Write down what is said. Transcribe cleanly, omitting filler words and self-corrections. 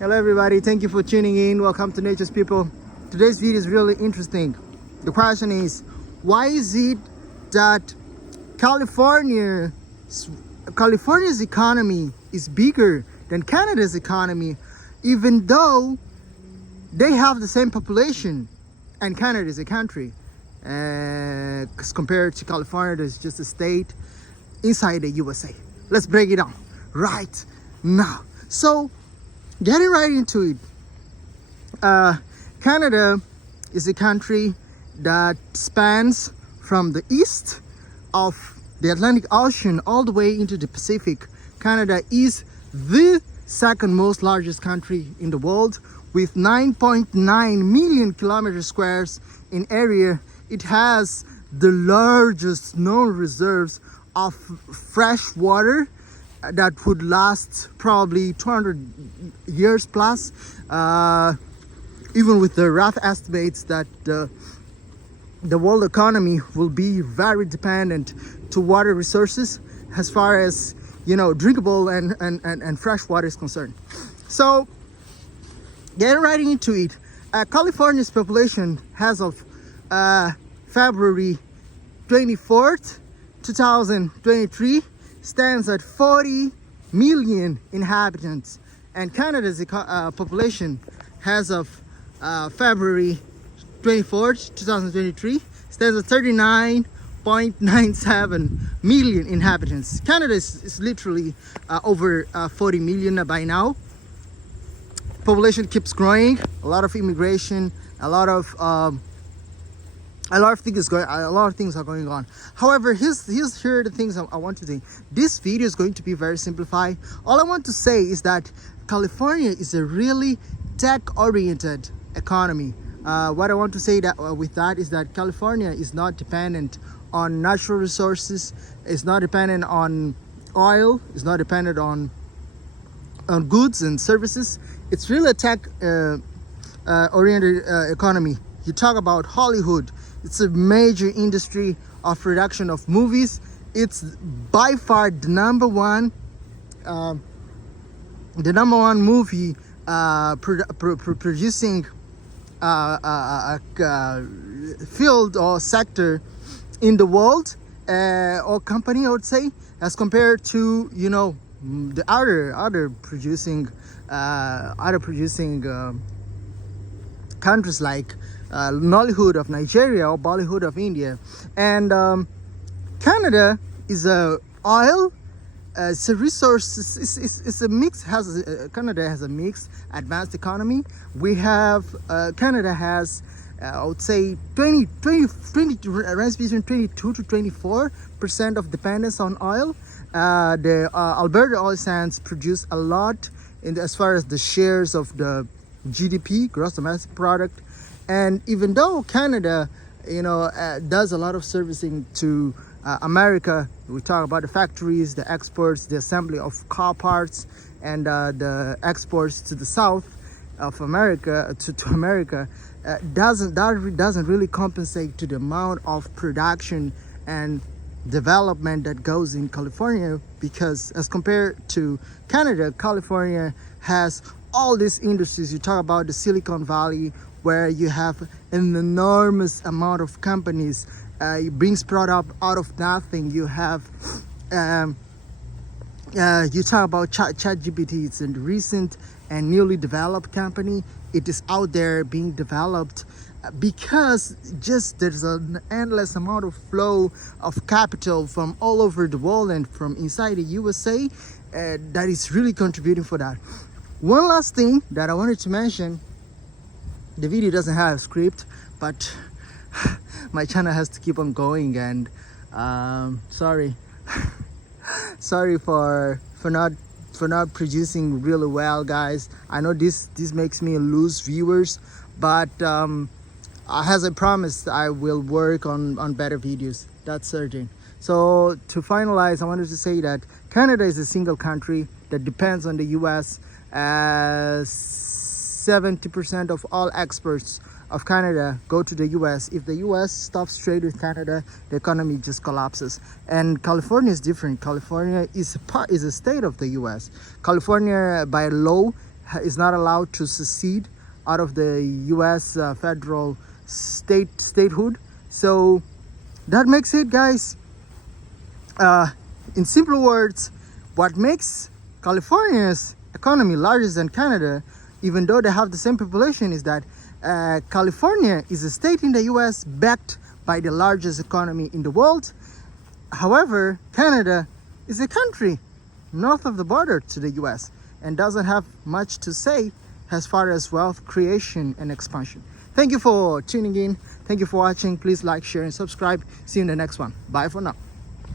Hello everybody, thank you for tuning in. Welcome to Nature's People. Today's video is really interesting. The question is, why is it that California's economy is bigger than Canada's economy, even though they have the same population and Canada is a country? Because compared to California, it's just a state inside the USA. Let's break it down right now. So, getting right into it, Canada is a country that spans from the east of the Atlantic Ocean all the way into the Pacific. Canada is the second most largest country in the world with 9.9 million kilometers squares in area. It has the largest known reserves of fresh water that would last probably 200 years plus, even with the rough estimates that the world economy will be very dependent to water resources as far as drinkable and fresh water is concerned. So getting right into it, California's population as of February 24th 2023 stands at 40 million inhabitants, and Canada's population as of February 24th 2023 stands at 39.97 million inhabitants. Canada is literally over 40 million by now. Population keeps growing, a lot of immigration, a lot of things are going on. However, here are the things I want to do. This video is going to be very simplified. All I want to say is that California is a really tech-oriented economy. What I want to say with that is that California is not dependent on natural resources. It's not dependent on oil. It's not dependent on goods and services. It's really a tech-oriented economy. You talk about Hollywood. It's a major industry of production of movies. It's by far the number one movie producing field or sector in the world, or company, I would say, as compared to the other producing countries like Nollywood of Nigeria or Bollywood of India. And Canada is a oil. It's a resource. It's a mix. Canada has a mixed advanced economy. We have Canada has I would say 20 runs between 22 to 24% of dependence on oil. The Alberta oil sands produce a lot as far as the shares of the GDP, gross domestic product. And even though Canada, does a lot of servicing to America, we talk about the factories, the exports, the assembly of car parts, and the exports to the south of America, to America, doesn't really compensate to the amount of production and development that goes in California, because as compared to Canada, California has all these industries. You talk about the Silicon Valley, where you have an enormous amount of companies. It brings product out of nothing. You have you talk about ChatGPT. It's a recent and newly developed company. It is out there being developed because there's an endless amount of flow of capital from all over the world and from inside the USA that is really contributing for that. One last thing that I wanted to mention. The video doesn't have a script, but my channel has to keep on going, and sorry for not producing really well, guys. I know this makes me lose viewers, but as I promised, I will work on better videos. That's certain. So to finalize, I wanted to say that Canada is a single country that depends on the US. 70% of all exports of Canada go to the US. If the US stops trade with Canada, the economy just collapses. And California is different. California is a state of the US. California by law is not allowed to secede out of the U.S. Federal statehood. So that makes it, guys, in simple words, what makes California's economy larger than Canada, even though they have the same population, is that California is a state in the US backed by the largest economy in the world. However, Canada is a country north of the border to the US and doesn't have much to say as far as wealth creation and expansion. Thank you for tuning in. Thank you for watching. Please like, share, and subscribe. See you in the next one. Bye for now.